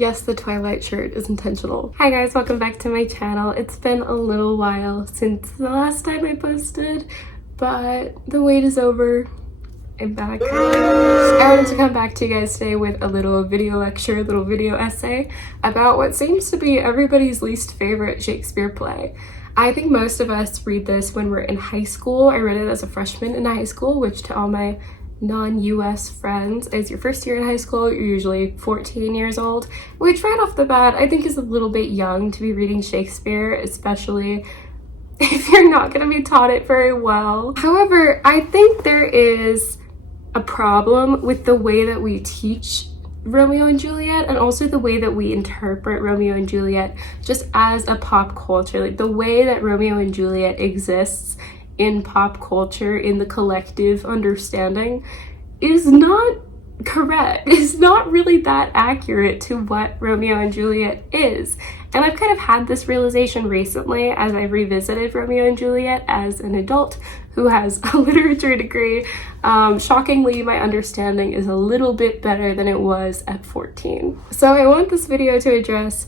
Yes, the Twilight shirt is intentional. Hi guys, welcome back to my channel. It's been a little while since the last time I posted, but the wait is over. I'm back. I wanted to come back to you guys today with a little video lecture, a little video essay about what seems to be everybody's least favorite Shakespeare play. I think most of us read this when we're in high school. I read it as a freshman in high school, which to all my non-US friends, as your first year in high school, you're usually 14 years old, which right off the bat I think is a little bit young to be reading Shakespeare, especially if you're not going to be taught it very well. However, I think there is a problem with the way that we teach Romeo and Juliet, and also the way that we interpret Romeo and Juliet just as a pop culture. Like the way that Romeo and Juliet exists in pop culture, in the collective understanding, is not correct. It's not really that accurate to what Romeo and Juliet is. And I've kind of had this realization recently as I revisited Romeo and Juliet as an adult who has a literature degree. Shockingly, my understanding is a little bit better than it was at 14. So I want this video to address,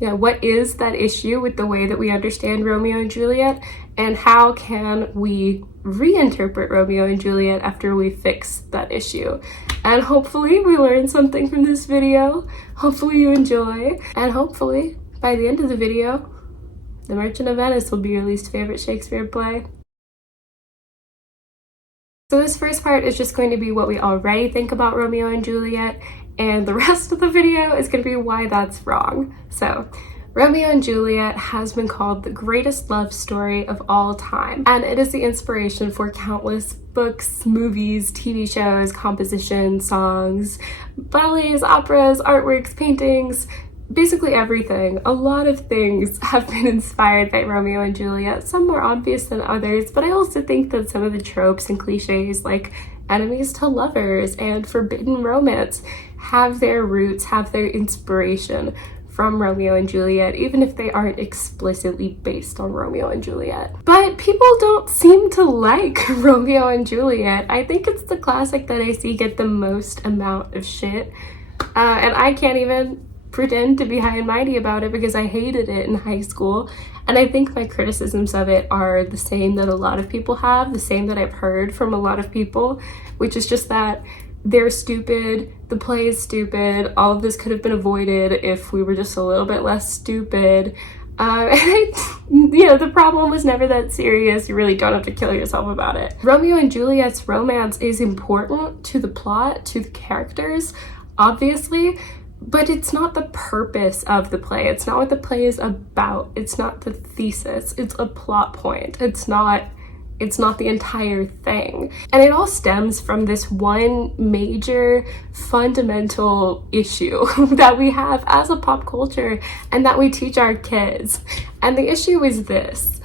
what is that issue with the way that we understand Romeo and Juliet, and how can we reinterpret Romeo and Juliet after we fix that issue. And hopefully we learn something from this video. Hopefully you enjoy, and hopefully by the end of the video, The Merchant of Venice will be your least favorite Shakespeare play. So this first part is just going to be what we already think about Romeo and Juliet, and the rest of the video is going to be why that's wrong. So, Romeo and Juliet has been called the greatest love story of all time, and it is the inspiration for countless books, movies, TV shows, compositions, songs, ballets, operas, artworks, paintings, basically everything. A lot of things have been inspired by Romeo and Juliet, some more obvious than others, but I also think that some of the tropes and cliches like enemies to lovers and forbidden romance have their roots, have their inspiration from Romeo and Juliet, even if they aren't explicitly based on Romeo and Juliet. But people don't seem to like Romeo and Juliet. I think it's the classic that I see get the most amount of shit, and I can't even pretend to be high and mighty about it because I hated it in high school, and I think my criticisms of it are the same that a lot of people have, the same that I've heard from a lot of people, which is just that they're stupid, the play is stupid, all of this could have been avoided if we were just a little bit less stupid. The problem was never that serious. You really don't have to kill yourself about it. Romeo and Juliet's romance is important to the plot, to the characters, obviously, but it's not the purpose of the play. It's not what the play is about. It's not the thesis. It's a plot point. It's not the entire thing. And it all stems from this one major fundamental issue that we have as a pop culture and that we teach our kids. And the issue is this: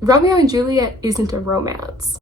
Romeo and Juliet isn't a romance.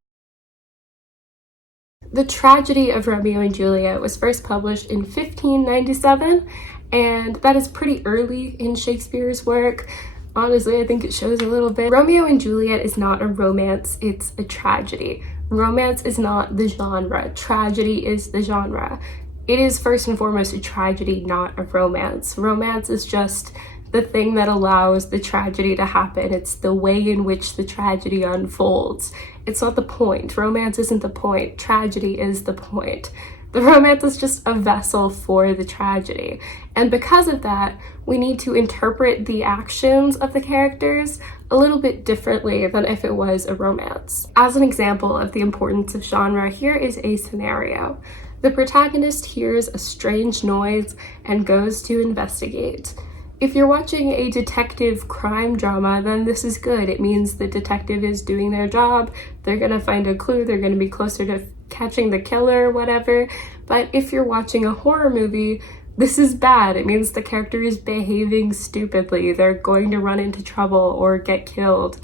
The tragedy of Romeo and Juliet was first published in 1597, and that is pretty early in Shakespeare's work. Honestly, I think it shows a little bit. Romeo and Juliet is not a romance, it's a tragedy. Romance is not the genre, tragedy is the genre. It is first and foremost a tragedy, not a romance. Romance is just the thing that allows the tragedy to happen. It's the way in which the tragedy unfolds. It's not the point. Romance isn't the point. Tragedy is the point. The romance is just a vessel for the tragedy. And because of that, we need to interpret the actions of the characters a little bit differently than if it was a romance. As an example of the importance of genre, here is a scenario. The protagonist hears a strange noise and goes to investigate. If you're watching a detective crime drama, then this is good. It means the detective is doing their job. They're gonna find a clue. They're gonna be closer to catching the killer, whatever. But if you're watching a horror movie, this is bad. It means the character is behaving stupidly. They're going to run into trouble or get killed.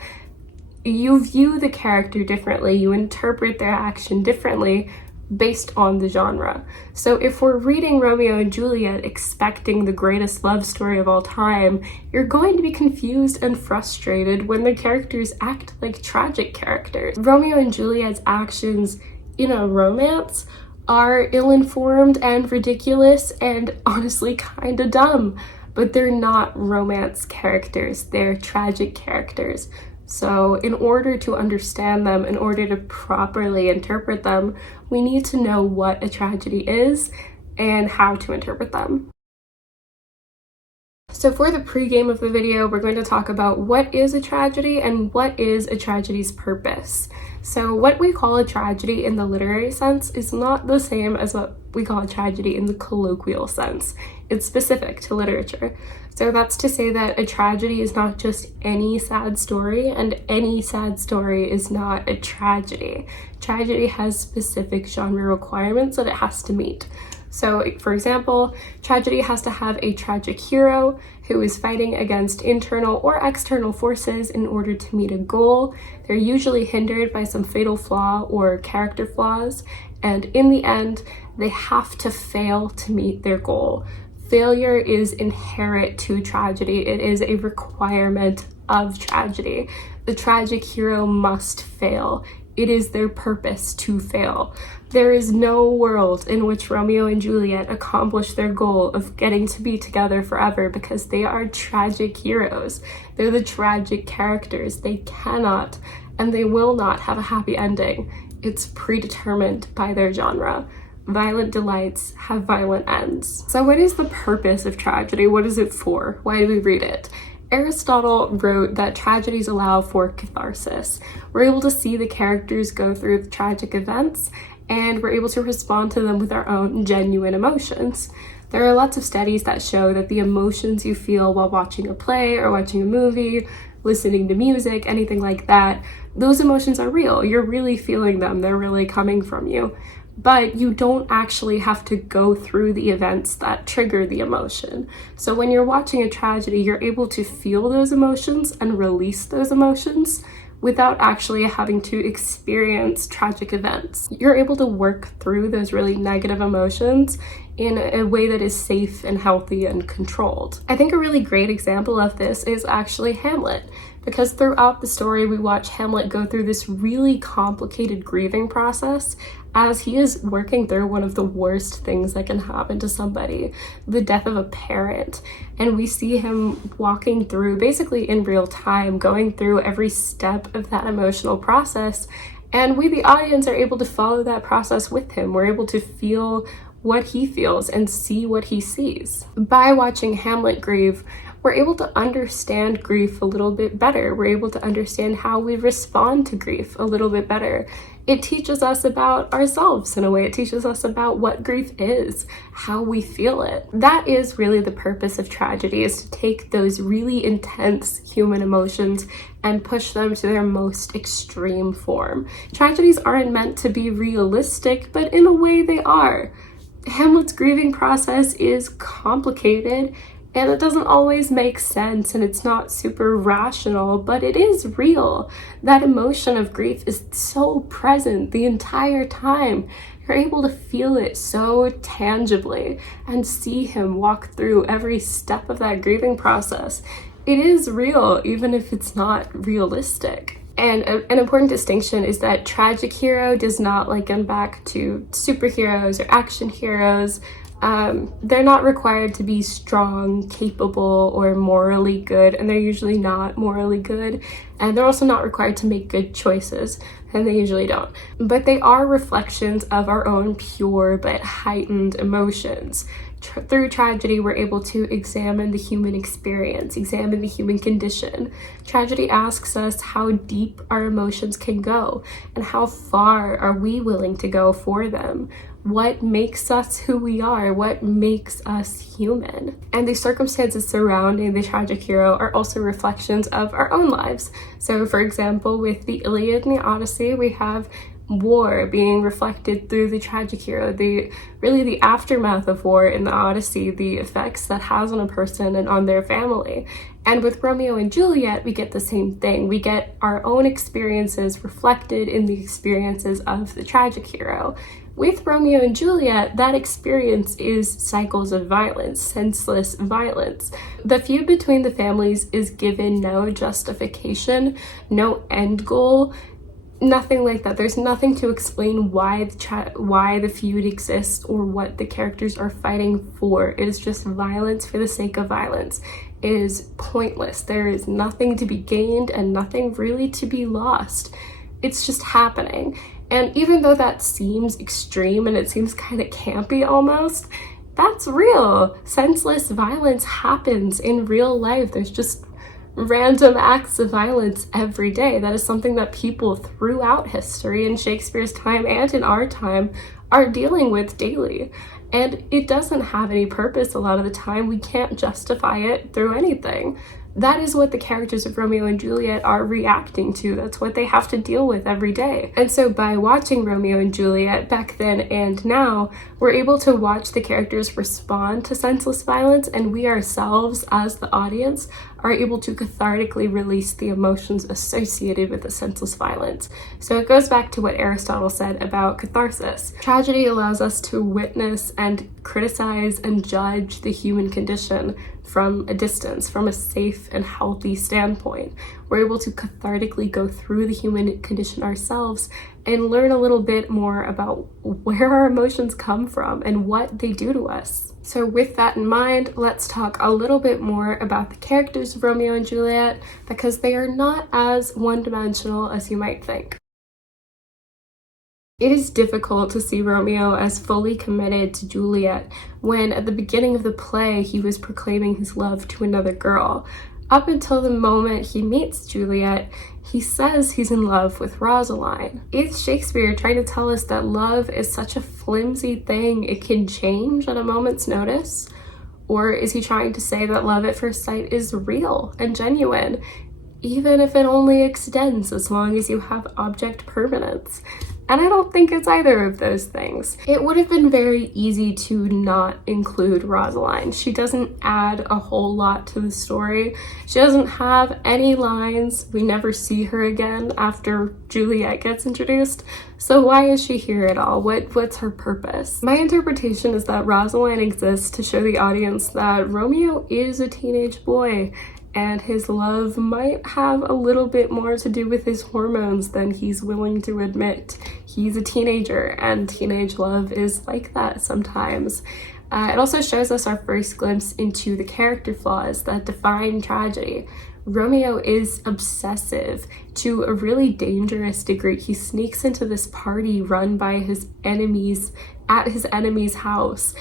You view the character differently. You interpret their action differently based on the genre. So if we're reading Romeo and Juliet expecting the greatest love story of all time, you're going to be confused and frustrated when the characters act like tragic characters. Romeo and Juliet's actions in a romance are ill-informed and ridiculous and honestly kind of dumb, but they're not romance characters, they're tragic characters. So in order to understand them, in order to properly interpret them, we need to know what a tragedy is and how to interpret them. So for the pregame of the video, we're going to talk about what is a tragedy and what is a tragedy's purpose. So what we call a tragedy in the literary sense is not the same as what we call a tragedy in the colloquial sense. It's specific to literature. So that's to say that a tragedy is not just any sad story, and any sad story is not a tragedy. Tragedy has specific genre requirements that it has to meet. So, for example, tragedy has to have a tragic hero who is fighting against internal or external forces in order to meet a goal. They're usually hindered by some fatal flaw or character flaws, and in the end, they have to fail to meet their goal. Failure is inherent to tragedy. It is a requirement of tragedy. The tragic hero must fail. It is their purpose to fail. There is no world in which Romeo and Juliet accomplish their goal of getting to be together forever because they are tragic heroes. They're the tragic characters. They cannot and they will not have a happy ending. It's predetermined by their genre. Violent delights have violent ends. So what is the purpose of tragedy? What is it for? Why do we read it? Aristotle wrote that tragedies allow for catharsis. We're able to see the characters go through the tragic events, and we're able to respond to them with our own genuine emotions. There are lots of studies that show that the emotions you feel while watching a play or watching a movie, listening to music, anything like that, those emotions are real. You're really feeling them. They're really coming from you. But you don't actually have to go through the events that trigger the emotion. So when you're watching a tragedy, you're able to feel those emotions and release those emotions without actually having to experience tragic events. You're able to work through those really negative emotions in a way that is safe and healthy and controlled. I think a really great example of this is actually Hamlet, because throughout the story we watch Hamlet go through this really complicated grieving process as he is working through one of the worst things that can happen to somebody, the death of a parent. And we see him walking through, basically in real time, going through every step of that emotional process. And we, the audience, are able to follow that process with him. We're able to feel what he feels and see what he sees. By watching Hamlet grieve, we're able to understand grief a little bit better. We're able to understand how we respond to grief a little bit better. It teaches us about ourselves in a way. It teaches us about what grief is, how we feel it. That is really the purpose of tragedy, is to take those really intense human emotions and push them to their most extreme form. Tragedies aren't meant to be realistic, but in a way they are. Hamlet's grieving process is complicated, and it doesn't always make sense, and it's not super rational, but it is real. That emotion of grief is so present the entire time. You're able to feel it so tangibly and see him walk through every step of that grieving process. It is real, even if it's not realistic. And an important distinction is that tragic hero does not liken back to superheroes or action heroes. They're not required to be strong, capable, or morally good, and they're usually not morally good. And they're also not required to make good choices, and they usually don't. But they are reflections of our own pure but heightened emotions. Through tragedy, we're able to examine the human experience, examine the human condition. Tragedy asks us how deep our emotions can go, and how far are we willing to go for them. What makes us who we are? What makes us human? And the circumstances surrounding the tragic hero are also reflections of our own lives. So, for example, with the Iliad and the Odyssey, we have war being reflected through the tragic hero, the aftermath of war in the Odyssey, the effects that has on a person and on their family. And with Romeo and Juliet, we get the same thing. We get our own experiences reflected in the experiences of the tragic hero. With Romeo and Juliet, that experience is cycles of violence, senseless violence. The feud between the families is given no justification, no end goal. nothing like that. There's nothing to explain why the feud exists or what the characters are fighting for. It is just violence for the sake of violence. It is pointless. There is nothing to be gained and nothing really to be lost. It's just happening. And even though that seems extreme and it seems kind of campy almost, that's real. Senseless violence happens in real life. There's just random acts of violence every day. That is something that people throughout history, in Shakespeare's time and in our time, are dealing with daily. And it doesn't have any purpose a lot of the time. We can't justify it through anything. That is what the characters of Romeo and Juliet are reacting to. That's what they have to deal with every day. And so by watching Romeo and Juliet back then and now, we're able to watch the characters respond to senseless violence, and we ourselves, as the audience, are able to cathartically release the emotions associated with the senseless violence. So it goes back to what Aristotle said about catharsis. Tragedy allows us to witness and criticize and judge the human condition from a distance, from a safe and healthy standpoint. We're able to cathartically go through the human condition ourselves and learn a little bit more about where our emotions come from and what they do to us. So with that in mind, let's talk a little bit more about the characters of Romeo and Juliet, because they are not as one-dimensional as you might think. It is difficult to see Romeo as fully committed to Juliet when at the beginning of the play he was proclaiming his love to another girl. Up until the moment he meets Juliet, he says he's in love with Rosaline. Is Shakespeare trying to tell us that love is such a flimsy thing it can change at a moment's notice? Or is he trying to say that love at first sight is real and genuine, even if it only extends as long as you have object permanence? And I don't think it's either of those things. It would have been very easy to not include Rosaline. She doesn't add a whole lot to the story. She doesn't have any lines. We never see her again after Juliet gets introduced. So why is she here at all? What's her purpose? My interpretation is that Rosaline exists to show the audience that Romeo is a teenage boy, and his love might have a little bit more to do with his hormones than he's willing to admit. He's a teenager, and teenage love is like that sometimes. It also shows us our first glimpse into the character flaws that define tragedy. Romeo is obsessive to a really dangerous degree. He sneaks into this party run by his enemies at his enemy's house,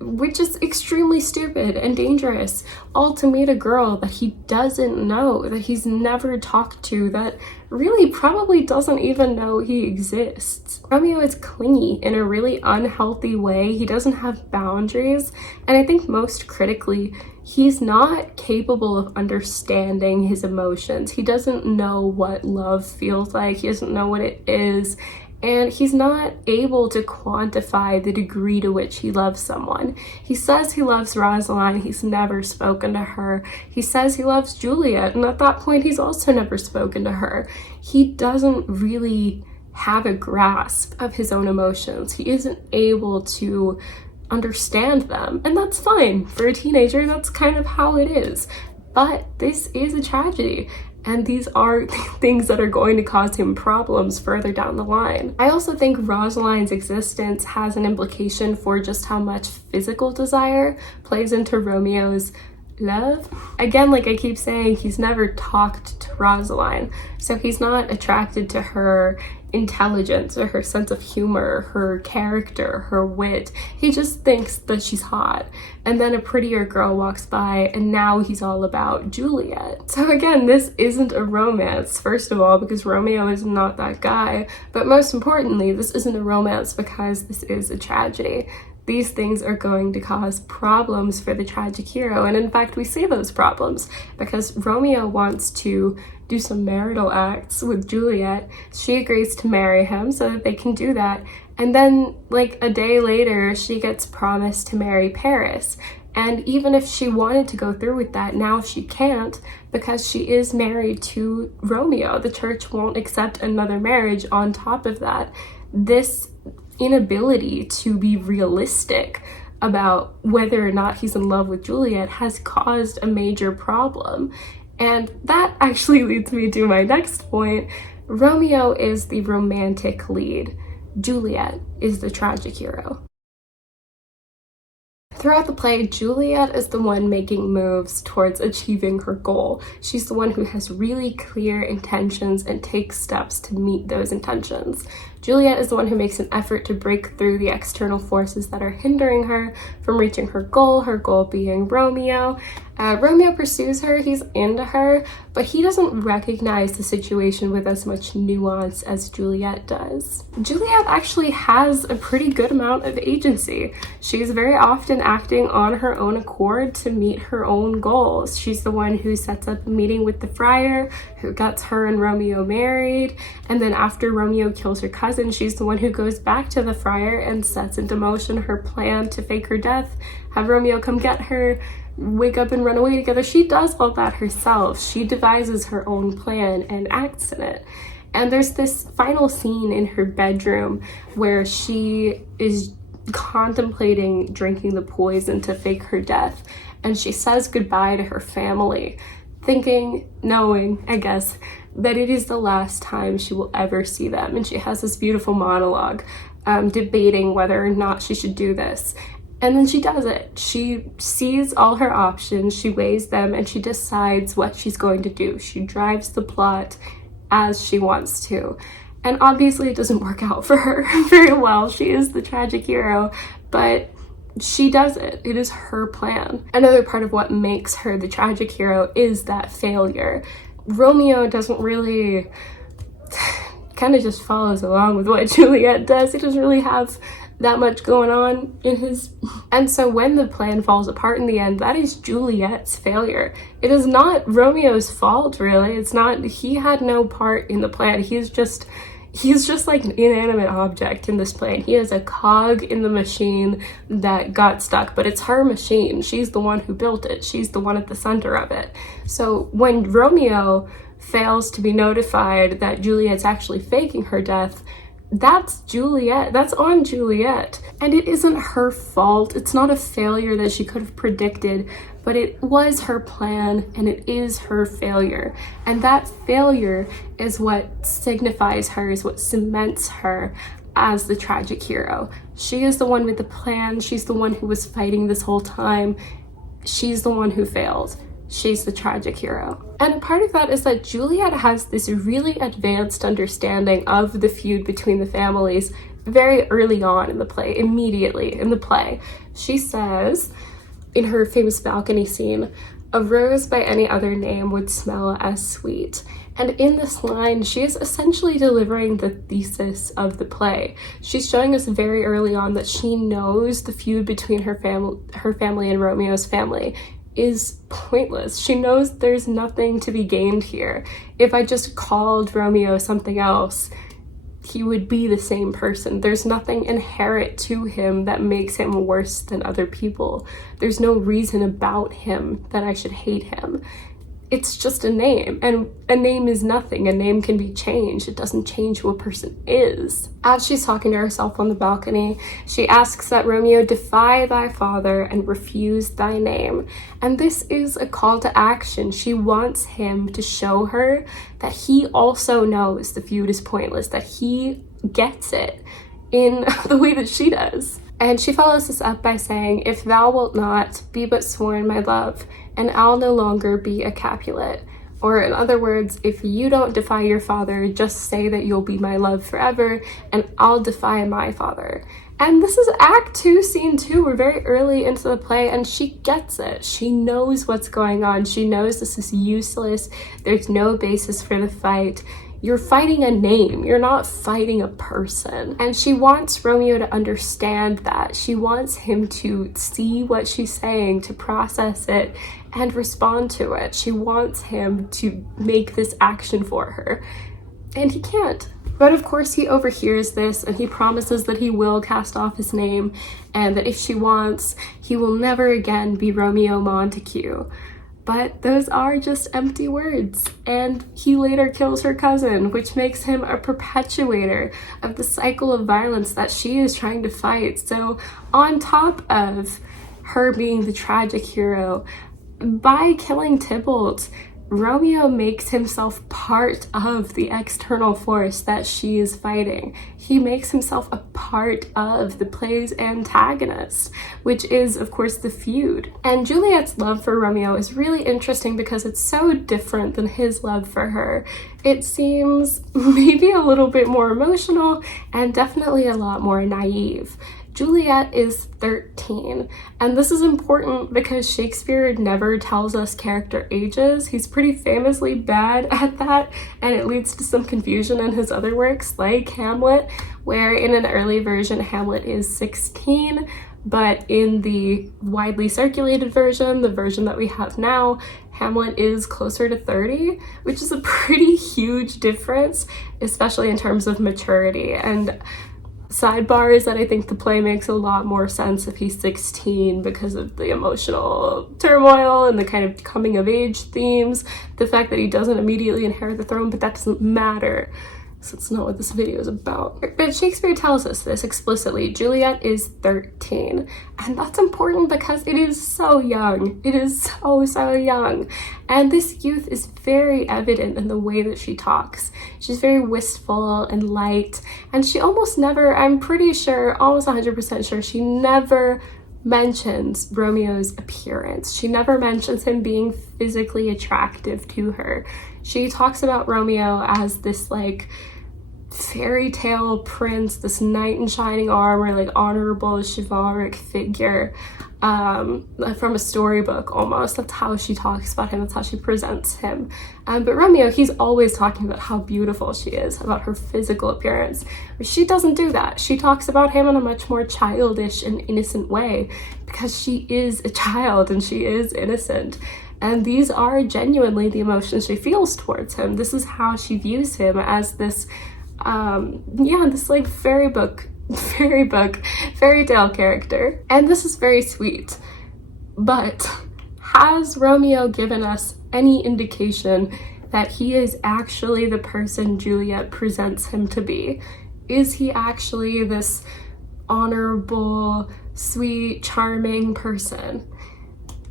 which is extremely stupid and dangerous, all to meet a girl that he doesn't know, that he's never talked to, that really probably doesn't even know he exists. Romeo is clingy in a really unhealthy way. He doesn't have boundaries, and I think most critically, he's not capable of understanding his emotions. He doesn't know what love feels like. He doesn't know what it is. And he's not able to quantify the degree to which he loves someone. He says he loves Rosaline, he's never spoken to her. He says he loves Juliet, and at that point he's also never spoken to her. He doesn't really have a grasp of his own emotions. He isn't able to understand them, and that's fine. For a teenager, that's kind of how it is. But this is a tragedy, and these are things that are going to cause him problems further down the line. I also think Rosaline's existence has an implication for just how much physical desire plays into Romeo's love. Again, like I keep saying, he's never talked to Rosaline, so he's not attracted to her intelligence or her sense of humor, her character, her wit. He just thinks that she's hot. And then a prettier girl walks by and now he's all about Juliet. So again, this isn't a romance, first of all, because Romeo is not that guy. But most importantly, this isn't a romance because this is a tragedy. These things are going to cause problems for the tragic hero, and in fact we see those problems because Romeo wants to do some marital acts with Juliet. She agrees to marry him so that they can do that, and then like a day later she gets promised to marry Paris. And even if she wanted to go through with that, now she can't because she is married to Romeo. The church won't accept another marriage on top of that. This inability to be realistic about whether or not he's in love with Juliet has caused a major problem. And that actually leads me to my next point. Romeo is the romantic lead. Juliet is the tragic hero. Throughout the play, Juliet is the one making moves towards achieving her goal. She's the one who has really clear intentions and takes steps to meet those intentions. Juliet is the one who makes an effort to break through the external forces that are hindering her from reaching her goal being Romeo. Romeo pursues her, he's into her, but he doesn't recognize the situation with as much nuance as Juliet does. Juliet actually has a pretty good amount of agency. She's very often acting on her own accord to meet her own goals. She's the one who sets up a meeting with the friar, who gets her and Romeo married, and then after Romeo kills her cousin, she's the one who goes back to the friar and sets into motion her plan to fake her death, have Romeo come get her, wake up and run away together. She does all that herself. She devises her own plan and acts in it. And there's this final scene in her bedroom where she is contemplating drinking the poison to fake her death, and she says goodbye to her family, knowing, I guess, that it is the last time she will ever see them. And she has this beautiful monologue debating whether or not she should do this. And then she does it. She sees all her options, she weighs them, and she decides what she's going to do. She drives the plot as she wants to. And obviously it doesn't work out for her very well. She is the tragic hero, but she does it. It is her plan. Another part of what makes her the tragic hero is that failure. Romeo doesn't really, kind of just follows along with what Juliet does. He doesn't really have that much going on in his, and so when the plan falls apart in the end, that is Juliet's failure. It is not Romeo's fault, really. It's not, he had no part in the plan. He's just like an inanimate object in this plan. He is a cog in the machine that got stuck, but it's her machine. She's the one who built it. She's the one at the center of it. So when Romeo fails to be notified that Juliet's actually faking her death, that's Juliet. That's on Juliet. And it isn't her fault. It's not a failure that she could have predicted, but it was her plan and it is her failure. And that failure is what signifies her, is what cements her as the tragic hero. She is the one with the plan. She's the one who was fighting this whole time. She's the one who failed. She's the tragic hero. And a part of that is that Juliet has this really advanced understanding of the feud between the families very early on in the play, immediately in the play. She says, in her famous balcony scene, "A rose by any other name would smell as sweet." And in this line, she is essentially delivering the thesis of the play. She's showing us very early on that she knows the feud between her family and Romeo's family is pointless. She knows there's nothing to be gained here. If I just called Romeo something else, he would be the same person. There's nothing inherent to him that makes him worse than other people. There's no reason about him that I should hate him. It's just a name, and a name is nothing. A name can be changed. It doesn't change who a person is. As she's talking to herself on the balcony, she asks that Romeo defy thy father and refuse thy name. And this is a call to action. She wants him to show her that he also knows the feud is pointless, that he gets it in the way that she does. And she follows this up by saying, "If thou wilt not, be but sworn my love, and I'll no longer be a Capulet." Or in other words, if you don't defy your father, just say that you'll be my love forever, and I'll defy my father. And this is Act 2, Scene 2. We're very early into the play, and she gets it. She knows what's going on. She knows this is useless. There's no basis for the fight. You're fighting a name, you're not fighting a person. And she wants Romeo to understand that. She wants him to see what she's saying, to process it, and respond to it. She wants him to make this action for her. And he can't. But of course he overhears this, and he promises that he will cast off his name, and that if she wants, he will never again be Romeo Montague. But those are just empty words, and he later kills her cousin, which makes him a perpetuator of the cycle of violence that she is trying to fight. So on top of her being the tragic hero, by killing Tybalt, Romeo makes himself part of the external force that she is fighting. He makes himself a part of the play's antagonist, which is, of course, the feud. And Juliet's love for Romeo is really interesting because it's so different than his love for her. It seems maybe a little bit more emotional and definitely a lot more naive. Juliet is 13, and this is important because Shakespeare never tells us character ages. He's pretty famously bad at that, and it leads to some confusion in his other works, like Hamlet, where in an early version Hamlet is 16, but in the widely circulated version, the version that we have now, Hamlet is closer to 30, which is a pretty huge difference, especially in terms of maturity. And sidebar is that I think the play makes a lot more sense if he's 16 because of the emotional turmoil and the kind of coming of age themes, the fact that he doesn't immediately inherit the throne, but that doesn't matter. So it's not what this video is about. But Shakespeare tells us this explicitly. Juliet is 13. And that's important because it is so young. It is so young. And this youth is very evident in the way that she talks. She's very wistful and light. And she almost never, I'm pretty sure, almost 100% sure, she never mentions Romeo's appearance. She never mentions him being physically attractive to her. She talks about Romeo as this like fairy tale prince, this knight in shining armor, like honorable chivalric figure from a storybook almost. That's how she talks about him, that's how she presents him. But Romeo, he's always talking about how beautiful she is, about her physical appearance. But she doesn't do that. She talks about him in a much more childish and innocent way because she is a child and she is innocent. And these are genuinely the emotions she feels towards him. This is how she views him, as this this like fairy tale character. And this is very sweet. But has Romeo given us any indication that he is actually the person Juliet presents him to be? Is he actually this honorable, sweet, charming person?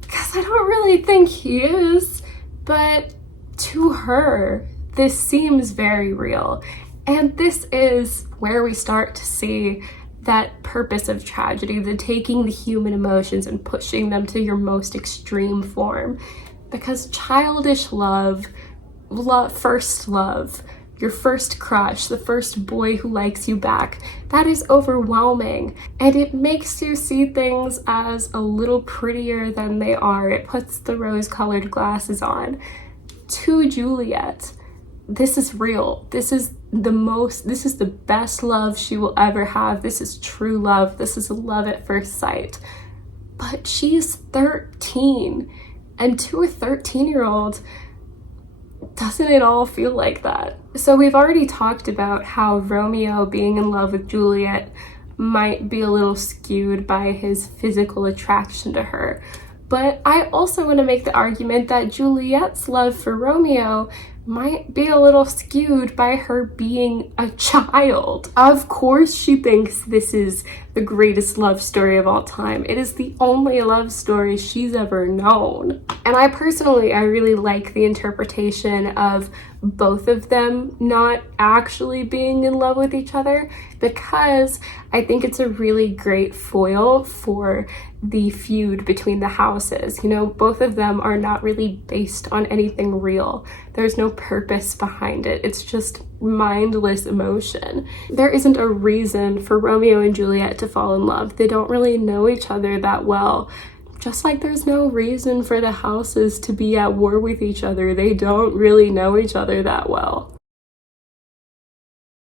Because I don't really think he is, but to her, this seems very real. And this is where we start to see that purpose of tragedy, the taking the human emotions and pushing them to your most extreme form. Because childish love, first love, your first crush, the first boy who likes you back, that is overwhelming. And it makes you see things as a little prettier than they are. It puts the rose-colored glasses on. To Juliet, this is real. This is the best love she will ever have. This is true love. This is love at first sight. But she's 13, and to a 13-year-old, doesn't it all feel like that? So we've already talked about how Romeo being in love with Juliet might be a little skewed by his physical attraction to her. But I also want to make the argument that Juliet's love for Romeo might be a little skewed by her being a child. Of course she thinks this is the greatest love story of all time. It is the only love story she's ever known. And I really like the interpretation of both of them not actually being in love with each other, because I think it's a really great foil for the feud between the houses. You know, both of them are not really based on anything real. There's no purpose behind it. It's just mindless emotion. There isn't a reason for Romeo and Juliet to fall in love. They don't really know each other that well. Just like there's no reason for the houses to be at war with each other. They don't really know each other that well.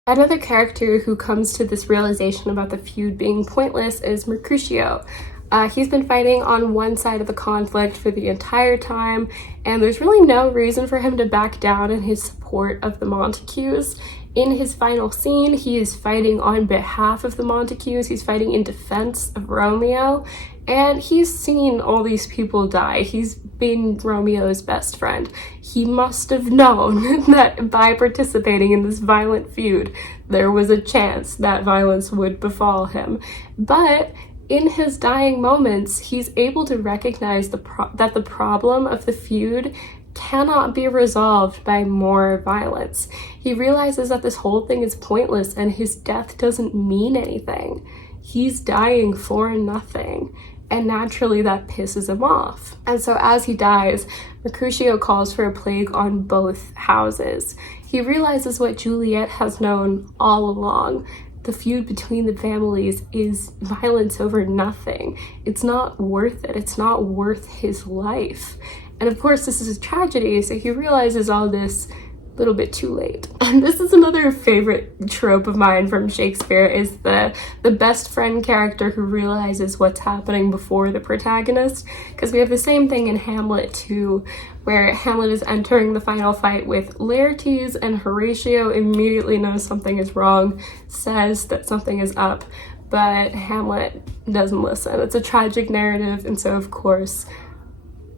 Another character who comes to this realization about the feud being pointless is Mercutio. He's been fighting on one side of the conflict for the entire time, and there's really no reason for him to back down in his support of the Montagues. In his final scene, he is fighting on behalf of the Montagues. He's fighting in defense of Romeo, and he's seen all these people die. He's been Romeo's best friend. He must have known that by participating in this violent feud, there was a chance that violence would befall him. But in his dying moments, he's able to recognize that the problem of the feud cannot be resolved by more violence. He realizes that this whole thing is pointless and his death doesn't mean anything. He's dying for nothing, and naturally that pisses him off. And so as he dies, Mercutio calls for a plague on both houses. He realizes what Juliet has known all along. The feud between the families is violence over nothing. It's not worth it. It's not worth his life. And of course, this is a tragedy, so he realizes all this a little bit too late. And this is another favorite trope of mine from Shakespeare, is the best friend character who realizes what's happening before the protagonist. Because we have the same thing in Hamlet too, where Hamlet is entering the final fight with Laertes, and Horatio immediately knows something is wrong, says that something is up, but Hamlet doesn't listen. It's a tragic narrative, and so of course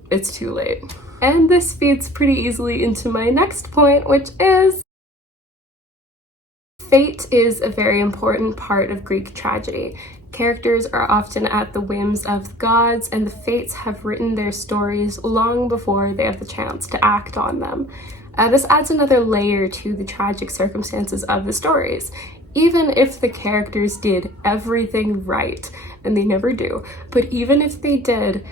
it's too late. And this feeds pretty easily into my next point, which is fate is a very important part of Greek tragedy. Characters are often at the whims of the gods, and the fates have written their stories long before they have the chance to act on them. This adds another layer to the tragic circumstances of the stories. Even if the characters did everything right, and they never do, but even if they did,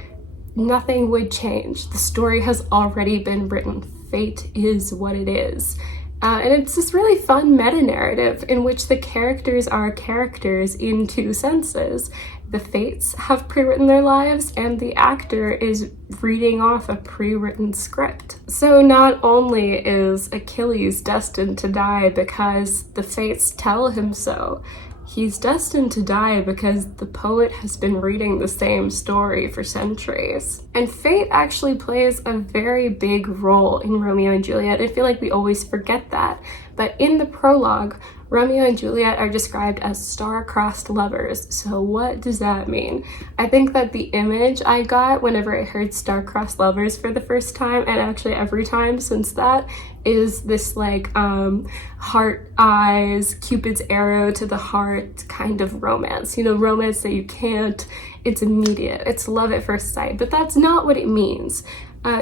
nothing would change. The story has already been written. Fate is what it is. And it's this really fun meta-narrative in which the characters are characters in two senses. The fates have pre-written their lives, and the actor is reading off a pre-written script. So not only is Achilles destined to die because the fates tell him so, he's destined to die because the poet has been reading the same story for centuries. And fate actually plays a very big role in Romeo and Juliet. I feel like we always forget that. But in the prologue, Romeo and Juliet are described as star-crossed lovers. So what does that mean? I think that the image I got whenever I heard star-crossed lovers for the first time, and actually every time since that, is this like heart eyes, Cupid's arrow to the heart kind of romance. You know, romance that you can't, it's immediate, it's love at first sight, but that's not what it means.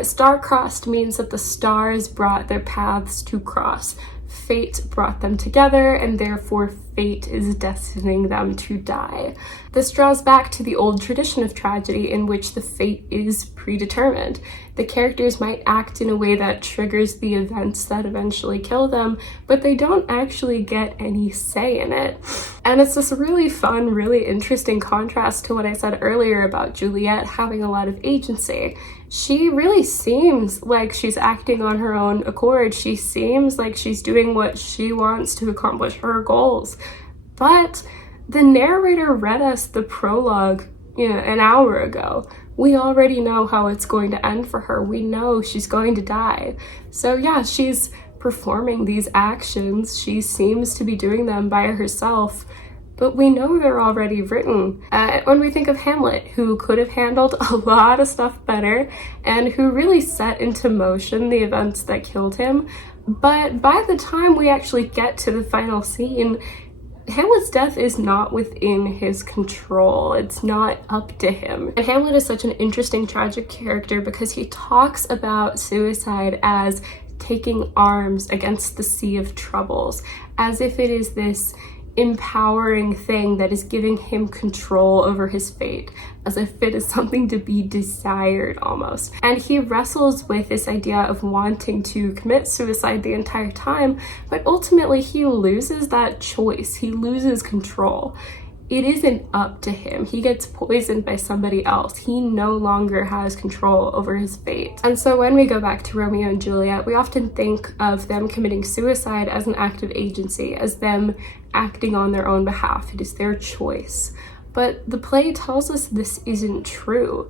Star-crossed means that the stars brought their paths to cross. Fate brought them together, and therefore fate is destining them to die. This draws back to the old tradition of tragedy in which the fate is predetermined. The characters might act in a way that triggers the events that eventually kill them, but they don't actually get any say in it. And it's this really fun, really interesting contrast to what I said earlier about Juliet having a lot of agency. She really seems like she's acting on her own accord. She seems like she's doing what she wants to accomplish her goals. But the narrator read us the prologue, an hour ago. We already know how it's going to end for her. We know she's going to die. So yeah, she's performing these actions. She seems to be doing them by herself, but we know they're already written. When we think of Hamlet, who could have handled a lot of stuff better and who really set into motion the events that killed him, but by the time we actually get to the final scene, Hamlet's death is not within his control. It's not up to him. And Hamlet is such an interesting tragic character because he talks about suicide as taking arms against the sea of troubles, as if it is this empowering thing that is giving him control over his fate, as if it is something to be desired almost. And he wrestles with this idea of wanting to commit suicide the entire time, but ultimately he loses that choice. He loses control. It isn't up to him. He gets poisoned by somebody else. He no longer has control over his fate. And so when we go back to Romeo and Juliet, we often think of them committing suicide as an act of agency, as them acting on their own behalf. It is their choice. But the play tells us this isn't true.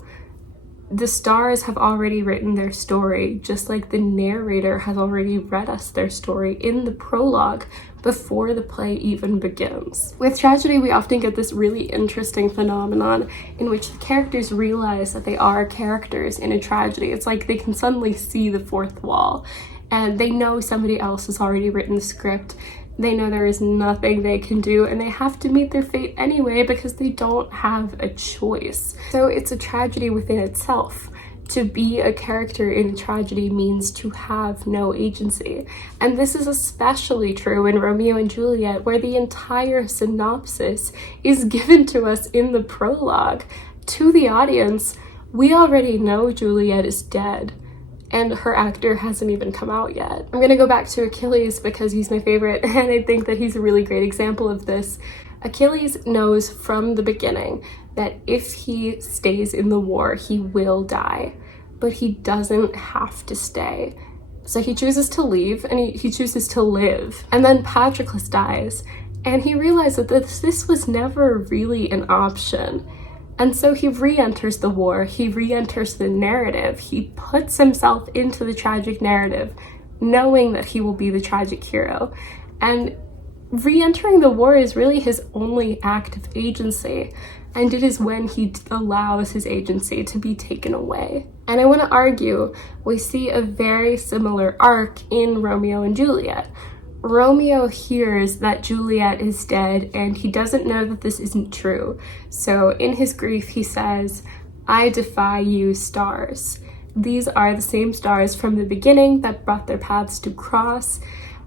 The stars have already written their story, just like the narrator has already read us their story in the prologue before the play even begins. With tragedy, we often get this really interesting phenomenon in which the characters realize that they are characters in a tragedy. It's like they can suddenly see the fourth wall, and they know somebody else has already written the script. They know there is nothing they can do, and they have to meet their fate anyway because they don't have a choice. So it's a tragedy within itself To be a character in a tragedy means to have no agency. And this is especially true in Romeo and Juliet, where the entire synopsis is given to us in the prologue. To the audience, we already know Juliet is dead, and her actor hasn't even come out yet. I'm gonna go back to Achilles because he's my favorite, and I think that he's a really great example of this. Achilles knows from the beginning that if he stays in the war, he will die, but he doesn't have to stay. So he chooses to leave, and he chooses to live. And then Patroclus dies, and he realizes that this was never really an option. And so he re-enters the war, he re-enters the narrative, he puts himself into the tragic narrative, knowing that he will be the tragic hero. And re-entering the war is really his only act of agency, and it is when he allows his agency to be taken away. And I want to argue we see a very similar arc in Romeo and Juliet. Romeo hears that Juliet is dead, and he doesn't know that this isn't true. So in his grief, he says, "I defy you, stars." These are the same stars from the beginning that brought their paths to cross,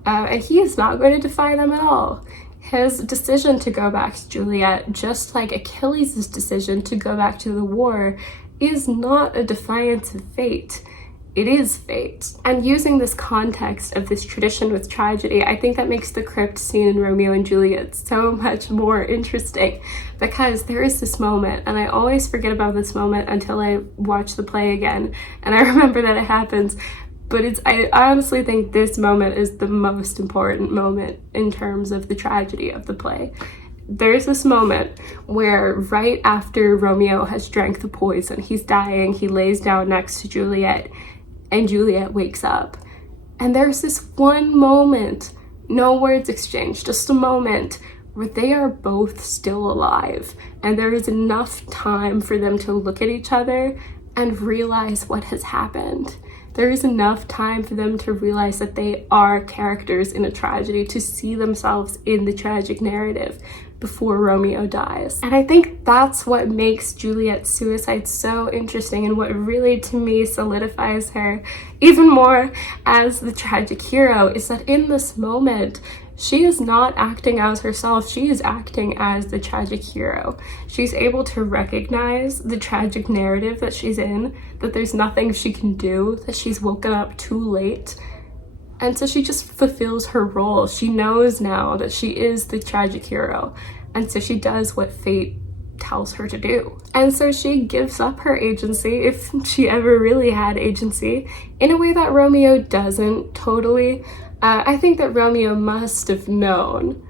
and he is not going to defy them at all. His decision to go back to Juliet, just like Achilles' decision to go back to the war, is not a defiance of fate. It is fate. And using this context of this tradition with tragedy, I think that makes the crypt scene in Romeo and Juliet so much more interesting, because there is this moment, and I always forget about this moment until I watch the play again, and I remember that it happens. But I honestly think this moment is the most important moment in terms of the tragedy of the play. There's this moment where right after Romeo has drank the poison, he's dying, he lays down next to Juliet, and Juliet wakes up. And there's this one moment, no words exchanged, just a moment where they are both still alive, and there is enough time for them to look at each other and realize what has happened. There is enough time for them to realize that they are characters in a tragedy, to see themselves in the tragic narrative before Romeo dies. And I think that's what makes Juliet's suicide so interesting, and what really, to me, solidifies her even more as the tragic hero, is that in this moment, she is not acting as herself, she is acting as the tragic hero. She's able to recognize the tragic narrative that she's in, that there's nothing she can do, that she's woken up too late. And so she just fulfills her role. She knows now that she is the tragic hero, and so she does what fate tells her to do. And so she gives up her agency, if she ever really had agency, in a way that Romeo doesn't totally. I think that Romeo must have known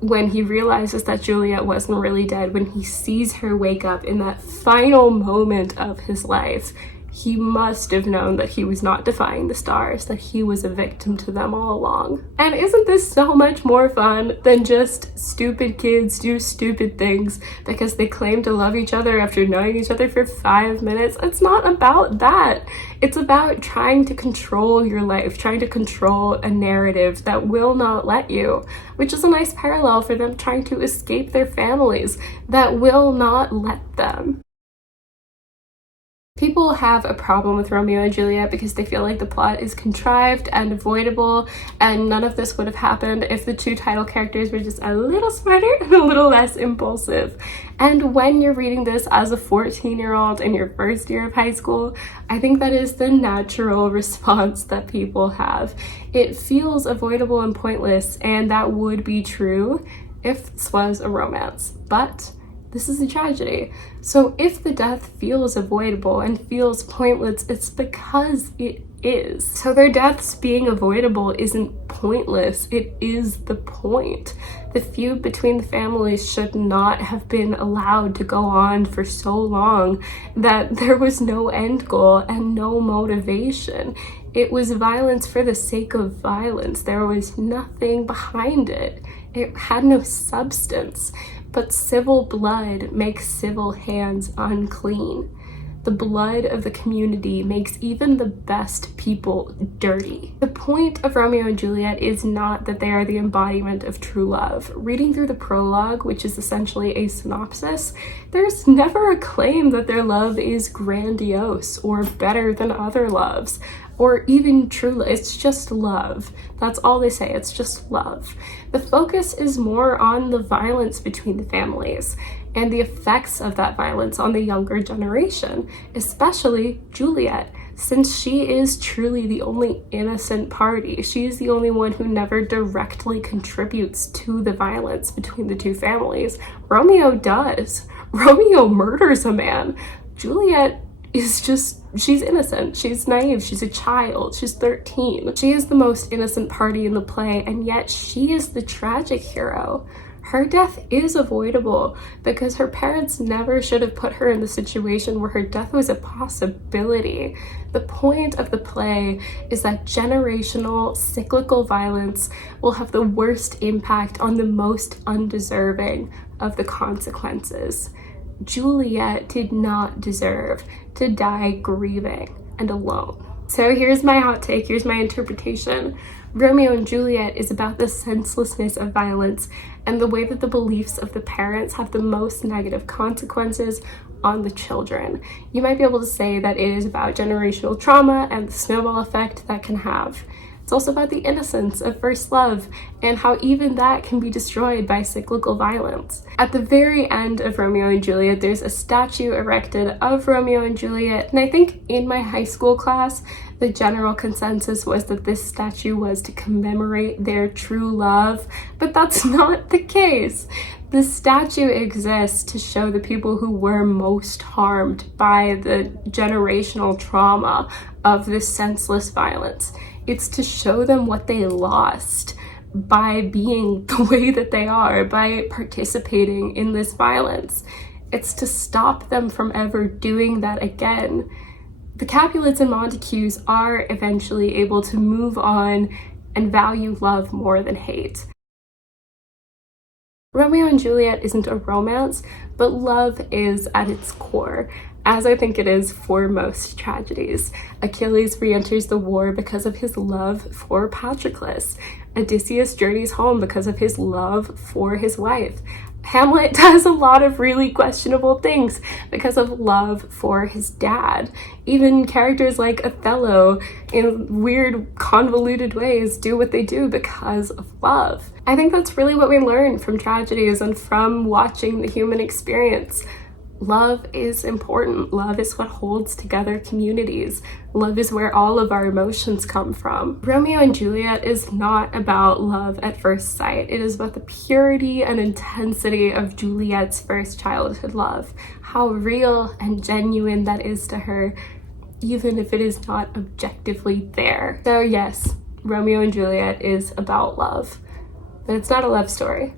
when he realizes that Juliet wasn't really dead, when he sees her wake up in that final moment of his life. He must have known that he was not defying the stars, that he was a victim to them all along. And isn't this so much more fun than just stupid kids do stupid things because they claim to love each other after knowing each other for 5 minutes? It's not about that. It's about trying to control your life, trying to control a narrative that will not let you, which is a nice parallel for them trying to escape their families that will not let them. People have a problem with Romeo and Juliet because they feel like the plot is contrived and avoidable, and none of this would have happened if the two title characters were just a little smarter and a little less impulsive. And when you're reading this as a 14-year-old in your first year of high school, I think that is the natural response that people have. It feels avoidable and pointless, and that would be true if this was a romance. But this is a tragedy. So if the death feels avoidable and feels pointless, it's because it is. So their deaths being avoidable isn't pointless, it is the point. The feud between the families should not have been allowed to go on for so long that there was no end goal and no motivation. It was violence for the sake of violence. There was nothing behind it. It had no substance. But civil blood makes civil hands unclean. The blood of the community makes even the best people dirty. The point of Romeo and Juliet is not that they are the embodiment of true love. Reading through the prologue, which is essentially a synopsis, there's never a claim that their love is grandiose or better than other loves, or even true. It's just love. That's all they say. It's just love. The focus is more on the violence between the families and the effects of that violence on the younger generation, especially Juliet, since she is truly the only innocent party. She is the only one who never directly contributes to the violence between the two families. Romeo does. Romeo murders a man. Juliet is just, she's innocent, she's naive, she's a child, she's 13. She is the most innocent party in the play, and yet she is the tragic hero. Her death is avoidable because her parents never should have put her in the situation where her death was a possibility. The point of the play is that generational, cyclical violence will have the worst impact on the most undeserving of the consequences. Juliet did not deserve to die grieving and alone. So here's my hot take, here's my interpretation. Romeo and Juliet is about the senselessness of violence and the way that the beliefs of the parents have the most negative consequences on the children. You might be able to say that it is about generational trauma and the snowball effect that can have. It's also about the innocence of first love and how even that can be destroyed by cyclical violence. At the very end of Romeo and Juliet, there's a statue erected of Romeo and Juliet, and I think in my high school class, the general consensus was that this statue was to commemorate their true love, but that's not the case. The statue exists to show the people who were most harmed by the generational trauma of this senseless violence. It's to show them what they lost by being the way that they are, by participating in this violence. It's to stop them from ever doing that again. The Capulets and Montagues are eventually able to move on and value love more than hate. Romeo and Juliet isn't a romance, but love is at its core, as I think it is for most tragedies. Achilles re-enters the war because of his love for Patroclus. Odysseus journeys home because of his love for his wife. Hamlet does a lot of really questionable things because of love for his dad. Even characters like Othello, in weird, convoluted ways, do what they do because of love. I think that's really what we learn from tragedies and from watching the human experience. Love is important. Love is what holds together communities. Love is where all of our emotions come from. Romeo and Juliet is not about love at first sight. It is about the purity and intensity of Juliet's first childhood love. How real and genuine that is to her, even if it is not objectively there. So yes, Romeo and Juliet is about love, but it's not a love story.